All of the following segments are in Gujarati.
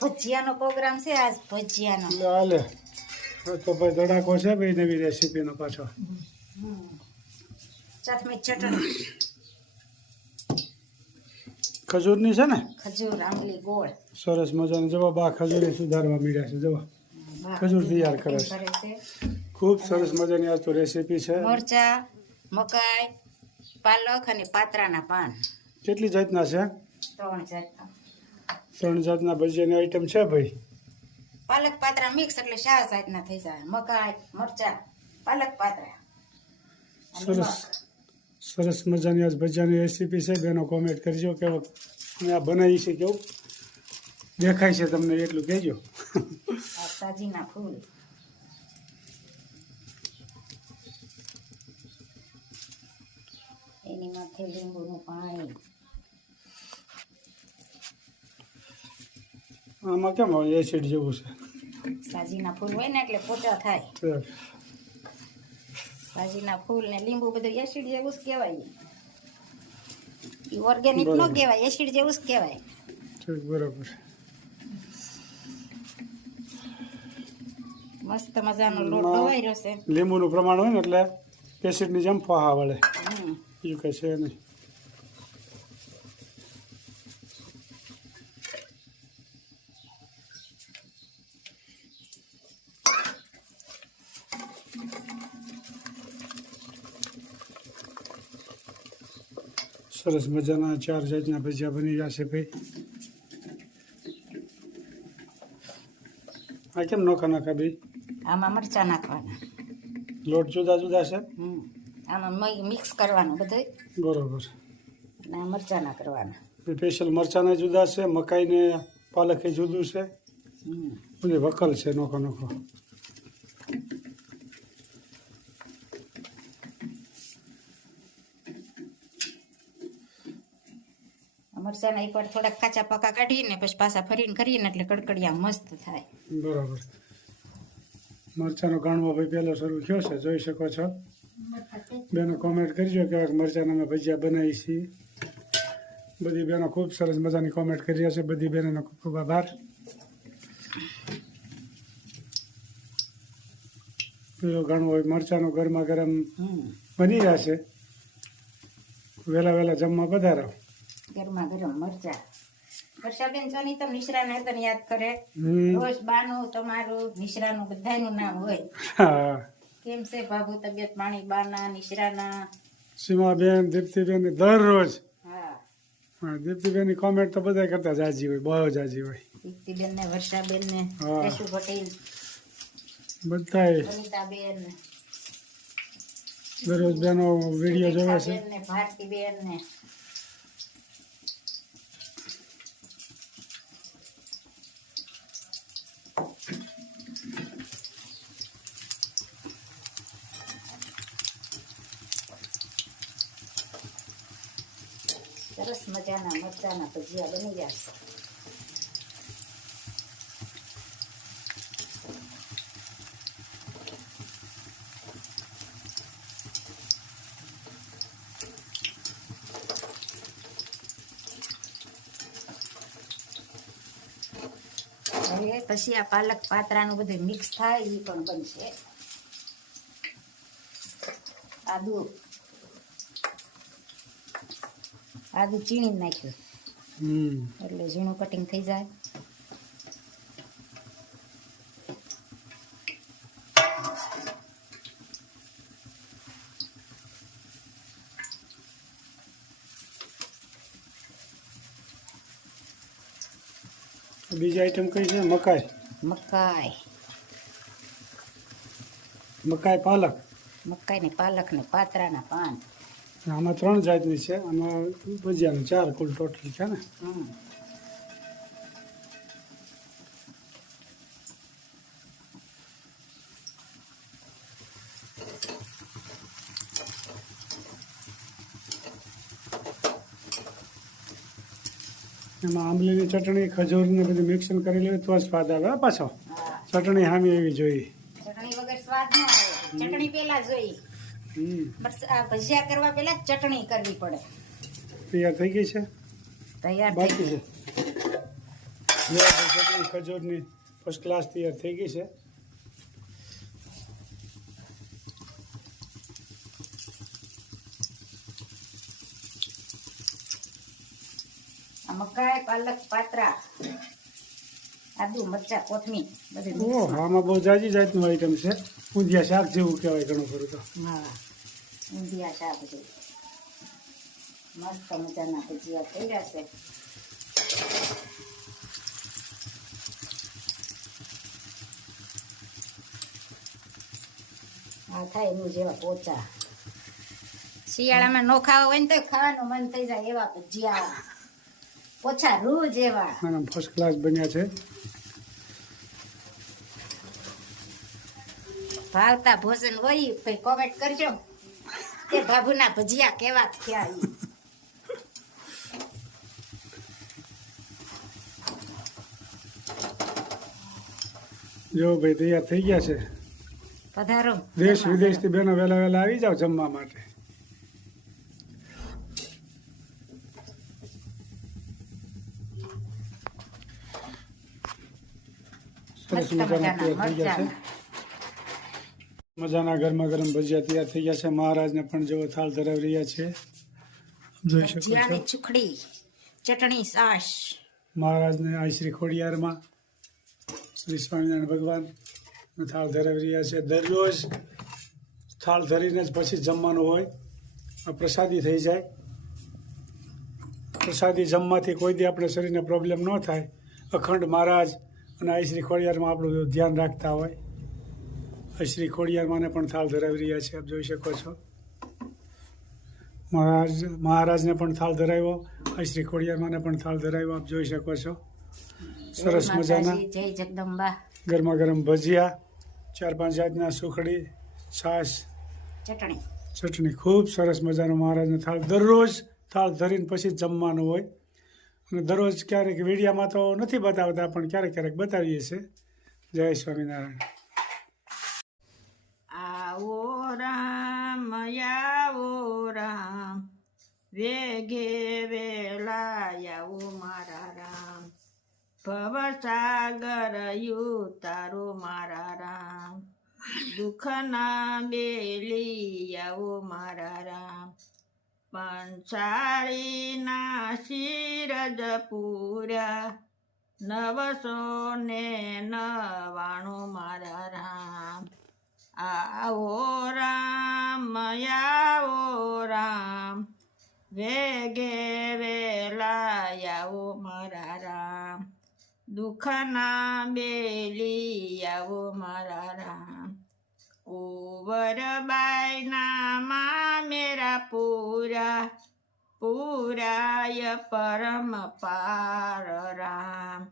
ભજીયાનો પ્રોગ્રામ છે આજ ભજીયાનો. હાલે તો ભાઈ ધડાકો છે ભાઈ નવી રેસીપીનો પાછો. સાથમે ચટણી. ખજૂરની છે ને? ખજૂર આંબલી ગોળ. સરસ મજાની. જવા બા ખજૂરી સુધારવા મળ્યા છે જવા ખજૂર તૈયાર કરે કરે છે. ખૂબ સરસ મજાની આ તો રેસીપી છે. મરચા મકાઈ પાલક અને પાત્રાના પાન. કેટલી જાતના છે? ત્રણ જાતના. ત્રણ જાતના ભજીયાની આઈટમ છે ભાઈ? પાલક પાત્રા મિક્સ એટલે ચાર જાતના થઈ જાય. મકાઈ મરચા પાલક પાત્રા. સરસ. સરસ મજાની આજ ભજીયાની રેસીપી છે. બેનો કોમેન્ટ કરજો કે અમે આ બનાવી છે કેવું? દેખાય છે તમને એટલું કહેજો. આ સાજીના ફૂલ. એની માથે લીંબુનું પાણી. આમાં કેમ એસિડ જેવું છે. સાજીના ફૂલ હોય ને એટલે પોચા થાય. સાજીના ફૂલ ને લીંબુ બધું એસિડ જેવું જ કહેવાય. એ ઓર્ગેનિક નો. કહેવાય એસિડ જેવું જ કહેવાય. ઠીક બરાબર. મસ્ત મજાનો લોટ ધોવાઈ રહ્યો છે. લીંબુનું પ્રમાણ હોય ને એટલે એસિડની જેમ ફાહા વળે. બીજું કંઈ છે નહીં. સરસ મજાના ચાર જાતના ભજીયા બની જશે ભાઈ. આ કેમ નોખા નાખા ભાઈ? આમાં મરચા નાખવાના. લોટ જુદા જુદા છે. આમાં મિક્સ કરવાનું બધું. બરોબર. અને ના કરવાના. સ્પેશિયલ મરચાંને જુદા છે મકાઈને પાલક જુદું છે. બધી વકલ છે નોખો નોખો. મરચાના એકવાર થોડાક કાચા પાકા કાઢીને પછી પાછા ફરીને કરીને એટલે કડકડિયા મસ્ત થાય. બરાબર. મરચાનો ગાણવો ભાઈ પહેલો શરૂ થયો છે જોઈ શકો છો. બેનો કોમેન્ટ કરજો કે મરચાના અમે ભજીયા બનાવી છીએ. બધી બેનો ખૂબ સરસ મજાની કોમેન્ટ કરી રહ્યા છે બધી બહેનોનો ખૂબ ખૂબ આભાર. પેલો ગાણવો હોય મરચાનો ગરમા ગરમ. બની રહ્યા છે. વહેલા વહેલા જમવા પધારો. ગરમા ગરમ મરચા. વર્ષાબેન સોની તો નિશ્રાને તને યાદ કરે. રોજ બાનું તમારું નિશ્રાનું બધાયનું નામ હોય. કેમ છે બાબુ તબિયત પાણી બાના નિશ્રાના સીમાબેન દીપ્તિબેન દરરોજ. હા. કોમેન્ટ તો બધા કરતા જાજી હોય બહુ જાજી હોય. દીપ્તિબેન ને વર્ષાબેન ને. કેશુ પટેલ બધાય વનિતાબેન ને દરરોજ બેનો વીડિયો જોવે છે. ભારતીબેન ને સરસ મરચાના ભજીયા બની જશે હવે પછી આ પાલક પાત્રાનું બધું મિક્સ થાય એ પણ બનશે. આદુ આદુ ચીણી નાખ્યું. હમ. એટલે ઝીણું કટિંગ થઈ જાય. બીજી આઈટમ કઈ છે? મકાઈ. મકાઈ. મકાઈ પાલક. મકાઈ ને પાલક ને પાતરાના પાન આમાં ત્રણ જાતની છે. આમાં ભજીયાનું ચાર કુલ ટોટલ છે ને. એમાં આંબલીની ચટણી ખજૂરને બધું મિક્સિંગ કરી લેવું તો જ સ્વાદ આવે. પાછો. ચટણી હામી એવી જોઈએ. ચટણી વગર સ્વાદ ન આવે. ચટણી પહેલા જોઈ હમ બસ આ ભજીયા કરવા પહેલા ચટણી કરવી પડે. તૈયાર થઈ ગઈ છે? તૈયાર થઈ બાકી છે? ચટણી ખજૂરની ફર્સ્ટ ક્લાસ તૈયાર થઈ ગઈ છે. મકાઈ પાલક પાત્રા. આદુ મરચા કોથમીર બધું ઓ આમાં બહુ જાજી જાતનું આઈટમ છે. ઊંધિયા શાક જેવું કહેવાય ઘણું ખરું તો. હા ઊંધિયા શાક છે. મસ્ત મજાના ભજીયા થઈ ગયા છે. આ થાય એનું જેવા પોચા. શિયાળામાં નો ખાવા હોય ને તો ખાવાનું મન થઈ જાય એવા ભજીયા. પોચા રૂ જેવા. આના ફર્સ્ટ ક્લાસ બન્યા છે. ભાવતા ભોજન હોય કઈ કોમેન્ટ કરજો. તે બાબુના ભજીયા કેવા થયા. જો ભાઈ તૈયાર થઈ ગયા છે. પધારો. દેશ વિદેશથી બેનો વેલા વેલા આવી જાવ જમવા માટે. સરસ મજાના તૈયાર થઈ ગયા છે. મજાના ગરમા ગરમ ભજીયા તૈયાર થઈ ગયા છે. મહારાજને પણ જેવો થાળ ધરાવી રહ્યા છે. જોઈ શકો છો. ભજીયાની ચટણી સાસ. મહારાજને આ શ્રી ખોડિયારમાં. શ્રી સ્વામિનારાયણ ભગવાન થાળ ધરાવી રહ્યા છે. દરરોજ થાળ ધરીને જ પછી જમવાનું હોય. આ પ્રસાદી થઈ જાય. પ્રસાદી જમવાથી કોઈ દી આપણે શરીરને પ્રોબ્લેમ ન થાય. અખંડ મહારાજ અને આ શ્રી ખોડિયારમાં આપણું ધ્યાન રાખતા હોય. શ્રી ખોડિયારમાંને પણ થાળ ધરાવી રહ્યા છે. આપ જોઈ શકો છો. મહારાજ મહારાજને પણ થાળ ધરાવ્યો. શ્રી ખોડિયારમાંને પણ થાળ ધરાવ્યો. આપ જોઈ શકો છો. સરસ મજાના જય જગદંબા. ગરમા ગરમ ભજીયા ચાર પાંચ જાતના સુખડી છાશ ચટણી. ચટણી. ખૂબ સરસ મજાનો મહારાજનો થાળ દરરોજ થાળ ધરીને પછી જમવાનું હોય. અને દરરોજ ક્યારેક વીડિયામાં તો નથી બતાવતા પણ ક્યારેક ક્યારેક બતાવીએ છીએ. જય સ્વામિનારાયણ. વેગે વેલા આવો મારા રામ ભવસાગર તારો મારા રામ દુઃખના બેલી આવો મારા રામ પંચાળીના શિરજ પૂર્યા નવસો ને નવાણું મારા રામ આવો રામ આવો રામ વેગે વેલા આવો મારા રામ દુઃખના બેલી આવો મારા રામ કુંવરબાઈના મા મેરા પૂરા, પૂરાય પરમ પાર રામ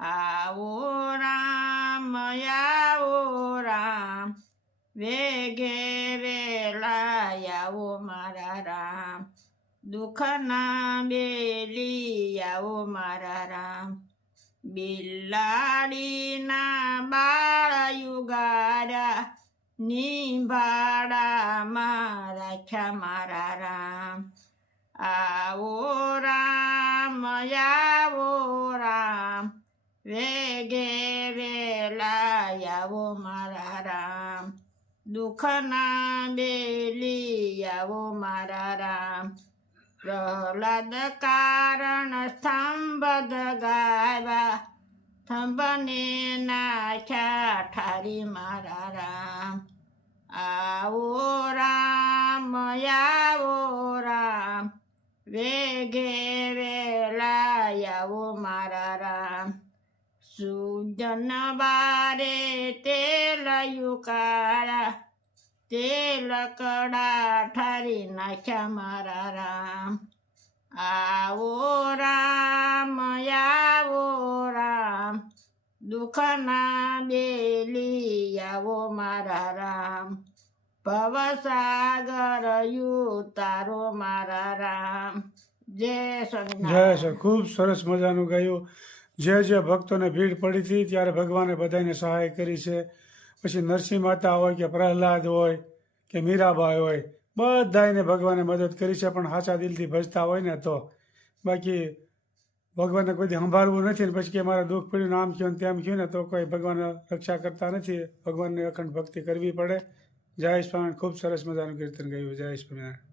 આવો રામ આવો રામ. વેગે વેલાયાઓ મારા રામ દુઃખના બેલી આવો મારા રામ બિલાડીના બાળ યુગારા નિભાડામાં રાખ્યા મારા રામ. આવો રામ આવો રામ વેગે વેલા આવો મારા રામ. દુઃખના બેલી આવો મારા રામ. પ્રહલાદ કારણ સ્તંભ ગાવા સ્તંભને નાખ્યા ઠારી મારા રામ આવો રામ આવો રામ, વેગે વેલાયાવો મારા રામ સુજન બારે તેલ યુકાળા તેલ લકડા ઠારી નાખ્યા મારા રામ. આવો રામ આવો રામ. દુઃખના બેલી આવો મારા રામ. ભવસાગર યુ તારો મારા રામ. જય જય સર ખૂબ સરસ મજાનું ગાયું. જે જે ભક્તોને ભીડ પડી હતી, ત્યારે ભગવાને બધાને સહાય કરી છે. પછી નરસિંહ માતા હોય કે પ્રહલાદ હોય કે મીરાબાઈ હોય બધાને ભગવાને મદદ કરી છે, પણ સાચા દિલથી ભજતા હોય ને તો. બાકી ભગવાનને કોઈ સંભાળવું નથી ને પછી કે મારા દુઃખ પડ્યું આમ થયું તેમ થયું ને તો કોઈ ભગવાન રક્ષા કરતા નથી. ભગવાનની અખંડ ભક્તિ કરવી પડે. જય સ્વામિનારાયણ. ખૂબ સરસ મજાનું કીર્તન ગાયું. જય સ્વામિનારાયણ.